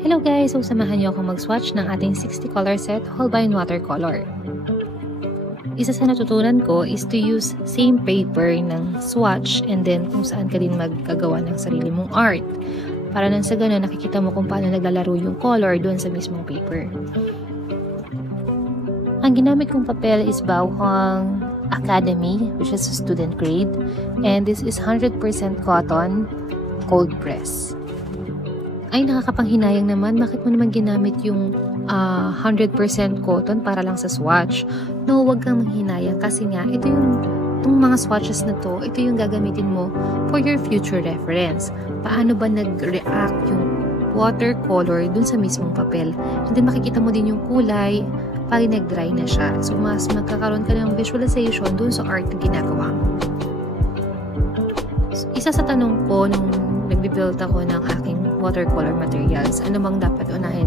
Hello guys! So samahan niyo ako mag-swatch ng ating 60 color set Holbein watercolor. Isa sa natutunan ko is to use same paper ng swatch and then kung saan ka din magkagawa ng sarili mong art. Para nang sa ganun, nakikita mo kung paano naglalaro yung color doon sa mismong paper. Ang ginamit kong papel is Bauhuang Academy, which is a student grade, and this is 100% cotton, cold press. Ay, nakakapanghinayang naman, bakit mo naman ginamit yung 100% cotton para lang sa swatch? No, wag kang manghinayang kasi nga, itong mga swatches na to, ito yung gagamitin mo for your future reference. Paano ba nag-react yung watercolor dun sa mismong papel? And then makikita mo din yung kulay pag nag-dry na siya. So, mas magkakaroon ka ng visualization dun sa art na ginagawa mo. So, isa sa tanong ko nung nagbibuild ako ng aking watercolor materials, ano bang dapat unahin?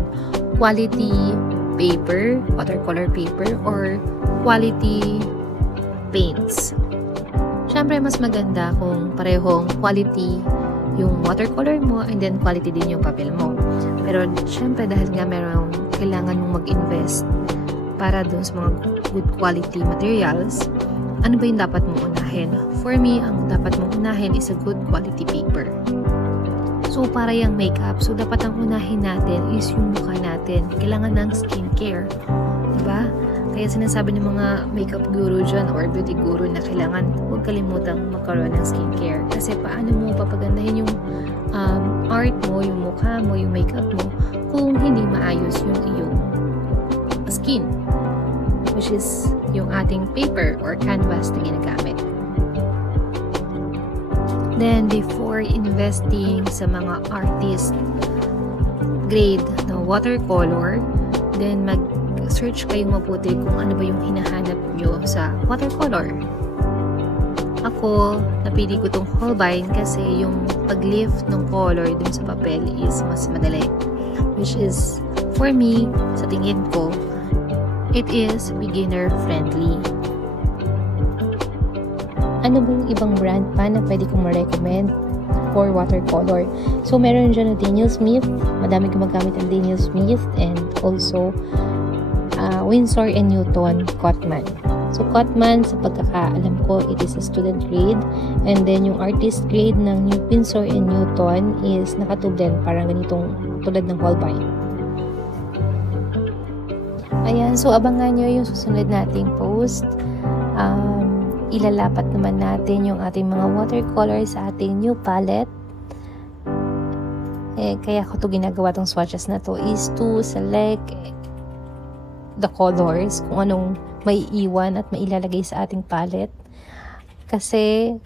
Quality paper, watercolor paper, or quality paints? Syempre, mas maganda kung parehong quality yung watercolor mo and then quality din yung papel mo. Pero syempre, dahil nga merong kailangan mong mag-invest para dun sa mga good quality materials, ano ba yung dapat mong unahin? For me, ang dapat mong unahin is a good quality paper. So, para yung makeup, so dapat ang unahin natin is yung mukha natin. Kailangan ng skincare. Diba? Kaya sinasabi ng mga makeup guru dyan or beauty guru na kailangan huwag kalimutang magkaroon ng skincare. Kasi paano mo papagandahin yung art mo, yung mukha mo, yung makeup mo kung hindi maayos yung iyong skin, which is yung ating paper or canvas na ginagamit. Then, before investing sa mga artist grade na watercolor, then mag-search kayong mabuti kung ano ba yung hinahanap nyo sa watercolor. Ako, napili ko tong Holbein kasi yung pag-lift ng color dun sa papel is mas madali. Which is, for me, sa tingin ko, it is beginner friendly. Ano ba yung ibang brand pa na pwede kong ma-recommend for watercolor? So, meron dyan na Daniel Smith. Madami gumagamit ng Daniel Smith and also Winsor & Newton Cotman. So, Cotman, sa pagkakaalam ko, it is a student grade. And then, yung artist grade ng Winsor & Newton is nakatublen, parang ganitong tulad ng Holbein. Ayan, so abangan nyo yung susunod nating post. Ilalapat naman natin yung ating mga watercolor sa ating new palette. Kaya ko to ginagawa tong swatches na to is to select the colors, kung anong may iwan at mailalagay sa ating palette. Kasi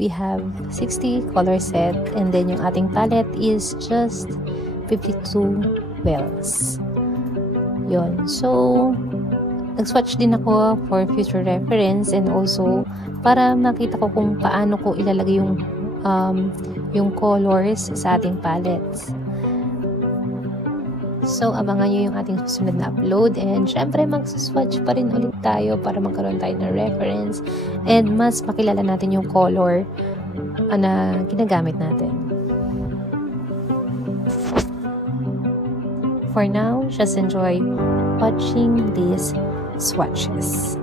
we have 60 color set and then yung ating palette is just 52 wells. Yon. So, nag-swatch din ako for future reference and also para makita ko kung paano ko ilalagay yung colors sa ating palettes. So, abangan nyo yung ating susunod na upload and syempre mag-swatch pa rin ulit tayo para magkaroon tayo ng reference and mas makilala natin yung color na ginagamit natin. For now, just enjoy watching these swatches.